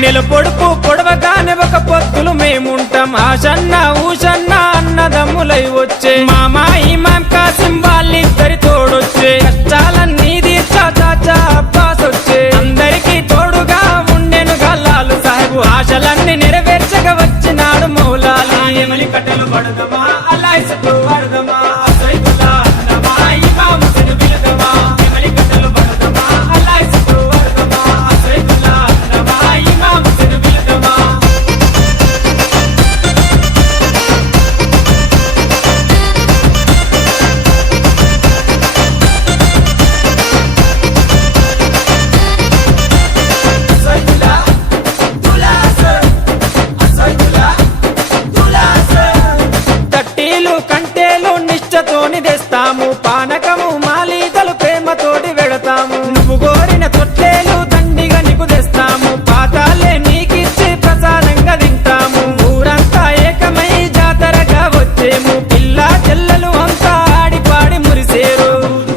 నెల పొడుపు పొడవగానే ఒక పొత్తులు మేముంటాం ఆశన్న ఊషన్న అన్నదమ్ములై వచ్చే మామ ఇమాం కాసిం వాళ్ళిద్దరి తోడొచ్చే కష్టాలన్నీ తీర్చా చాచా అబ్బాస్ వచ్చే అందరికీ తోడుగా ఉండెను గల్లాలు సాహెబు ఆశలన్నీ నెరవేర్చగా వచ్చినాడు మౌలాలి ఎమలి కట్టెలు పడదమా అల్లాయిసకు పడదమా అసైతుల్లా అన్నమా ఇమాం హుస్సేన్ బిలదమా ఎమలి కట్టెలు పడదమా అల్లాయిసకు పడదమా అసైతుల్లా అన్నమా ఇమాం హుస్సేన్ బిలదమా తట్టీలు కంటేలు నిష్టతోని తెస్తాము పానకము మాలీతలు ప్రేమతోటి వెడతాము నువ్వు కోరిన తొట్లేలు దండిగా నీకు తెస్తాము పాతాలే నీకిచ్చి ప్రసాదంగా తింటాము ఊరంతా ఏకమై జాతరగా వచ్చేము పిల్ల చెల్లెలు అంతా ఆడి పాడి మురిసేరు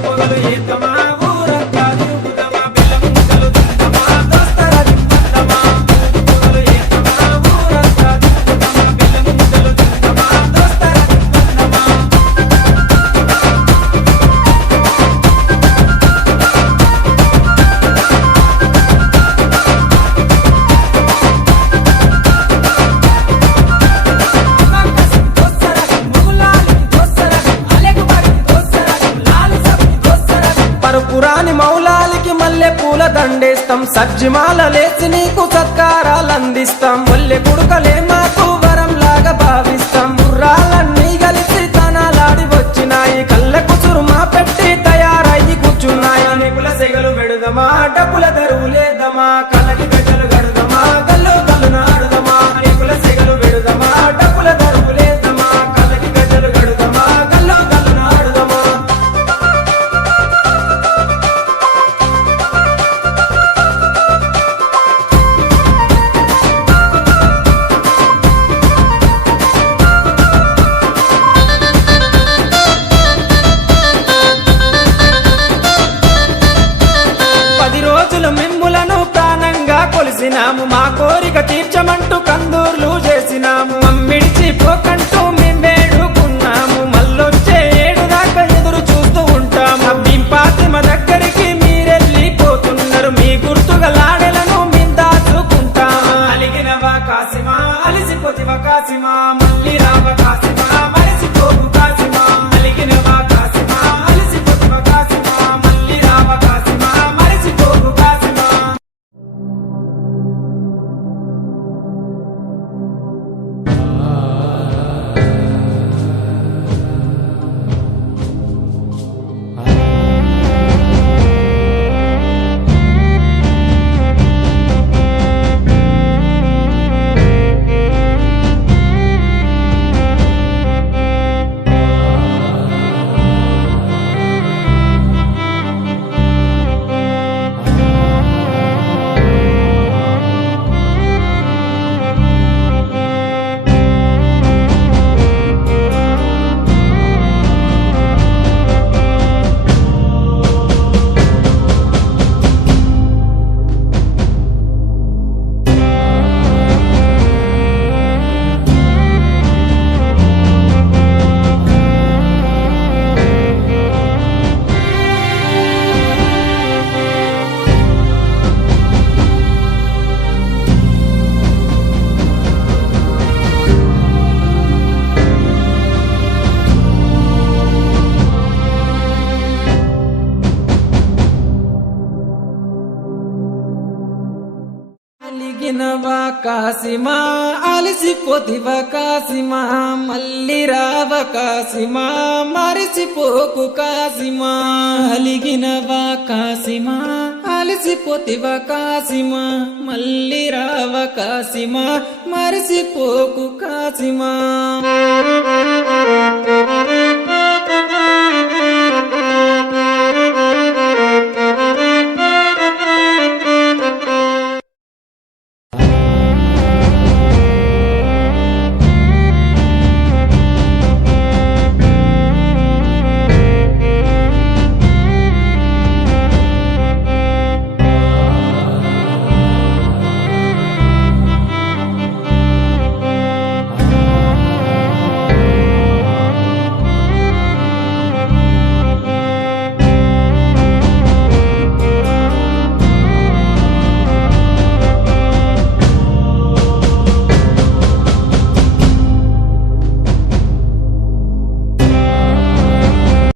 పొగలు ఏతమా ఊరంతా తిరుగుదమా బెల్లముక్కలు తిందమా దోస్తర దింపందమా పొగలు ఏతమా ఊరంతా తిరుగుదమా బెల్లముక్కలు తిందమా దోస్తర దింపందమా పరుపురాని మౌలాలికి మల్లె పూల దండేస్తాం సజ్జిమాల లేచి నీకు సత్కారాలు అందిస్తాం మల్లె కుడుకలే మాకు వరం లాగా భావిస్తాం గుర్రాలన్నీ కలిసి తనాలాడి వచ్చినాయి కళ్ళ కుసురు మా పెట్టి తయారయ్యి కూర్చున్నాయి నెకుల సెగలు పెడుదమా డబ్బుల దరువు లేదమా కళ్ళకి గజలు గడుదమా గల్లు గల్లు నాడుదమా నెకుల సెగలు పెడుదమా డబ్బుల దరువు లేదమా కళ్ళకి గజలు గడుదమా గల్లు గల్లు నాడుదమా పది రోజులు మిమ్ములను ప్రాణంగా కొలిసినాము మా కోరిక తీర్చమంటూ కందూర్లు చేసినాము మమ్మిడిచి పోకంటూ మేం వేడుకున్నాము మళ్ళొచ్చే ఏడు దాకా ఎదురు చూస్తూ ఉంటాము భీంపాతిమ దగ్గరికి మీరెళ్ళిపోతున్నారు మీ గుర్తుగా లాడెలను మేం దాచుకుంటాము అలిగినవా కాసిమా అలిసిపోతివా కాసిమా మళ్ళీ రావ కాసిమా మరిసిపోవు కాసిమా అలిగినవా కాసిమా అలిసిపోతివా కాసిమా మళ్ళీ రావ కాసిమా మరిసిపోవు కాసిమా అలిగినవా కాసిమా అలిసిపోతివా కాసిమా మళ్ళీ రావ కాసిమా మరిసిపోకు కాసిమా అలిగినవా కాసిమా అలిసిపోతివా కాసిమా మళ్ళీ రావ కాసిమా మరిసిపోకు కాసిమా